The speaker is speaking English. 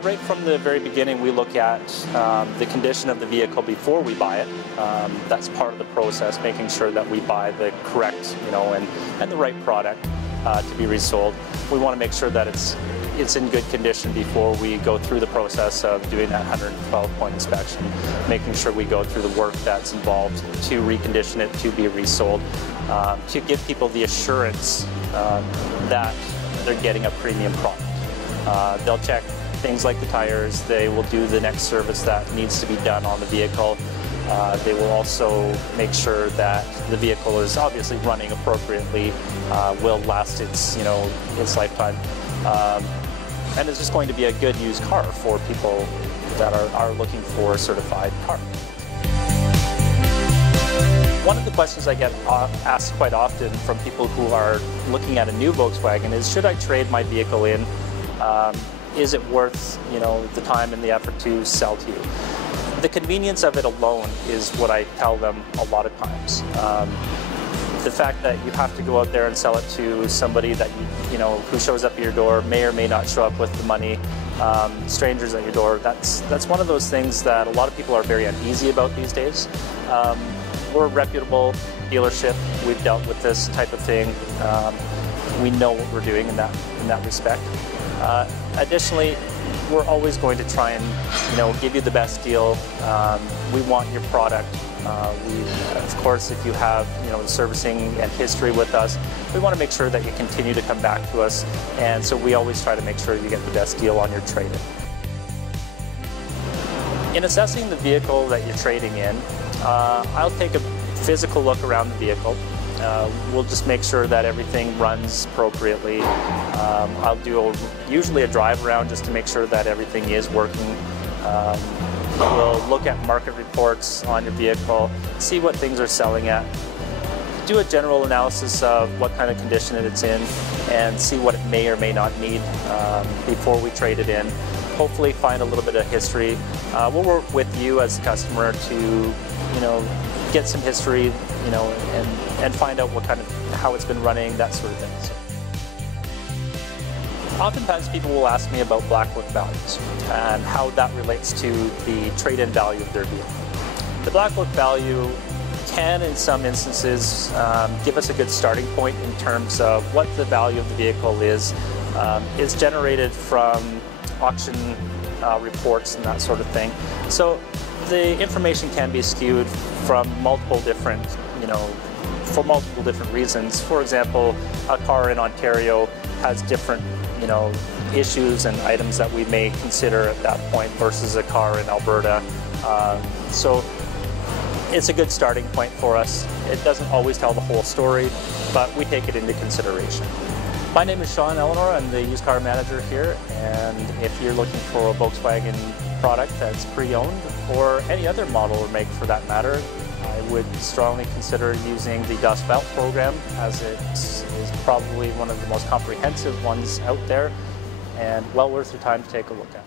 mean, right from the very beginning, we look at the condition of the vehicle before we buy it. That's part of the process, making sure that we buy the correct, and the right product to be resold. We want to make sure that it's in good condition before we go through the process of doing that 112-point inspection, making sure we go through the work that's involved to recondition it to be resold, to give people the assurance that they're getting a premium product. They'll check things like the tires. They will do the next service that needs to be done on the vehicle. They will also make sure that the vehicle is obviously running appropriately, will last its lifetime, and it's just going to be a good used car for people that are looking for a certified car. One of the questions I get asked quite often from people who are looking at a new Volkswagen is, should I trade my vehicle in? Is it worth the time and the effort to sell to you? The convenience of it alone is what I tell them a lot of times. The fact that you have to go out there and sell it to somebody that who shows up at your door, may or may not show up with the money, strangers at your door, that's one of those things that a lot of people are very uneasy about these days. We're a reputable dealership. We've dealt with this type of thing. We know what we're doing in that respect. Additionally, we're always going to try and give you the best deal. We want your product. Of course, if you have the servicing and history with us, we want to make sure that you continue to come back to us, and so we always try to make sure you get the best deal on your trade-in. In assessing the vehicle that you're trading in, I'll take a physical look around the vehicle. We'll just make sure that everything runs appropriately. I'll do usually a drive around just to make sure that everything is working. We'll look at market reports on your vehicle, see what things are selling at, do a general analysis of what kind of condition it's in, and see what it may or may not need before we trade it in. Hopefully find a little bit of history. We'll work with you as a customer to get some history, and find out how it's been running, that sort of thing. So, oftentimes people will ask me about black book values and how that relates to the trade-in value of their vehicle. The black book value can, in some instances, give us a good starting point in terms of what the value of the vehicle is. It's generated from auction reports and that sort of thing. So the information can be skewed from multiple different, for multiple different reasons. For example, a car in Ontario has different, issues and items that we may consider at that point versus a car in Alberta. So it's a good starting point for us. It doesn't always tell the whole story, but we take it into consideration. My name is Sean Eleanor. I'm the used car manager here, and if you're looking for a Volkswagen product that's pre-owned, or any other model or make for that matter, I would strongly consider using the Dust Belt program, as it is probably one of the most comprehensive ones out there, and well worth your time to take a look at.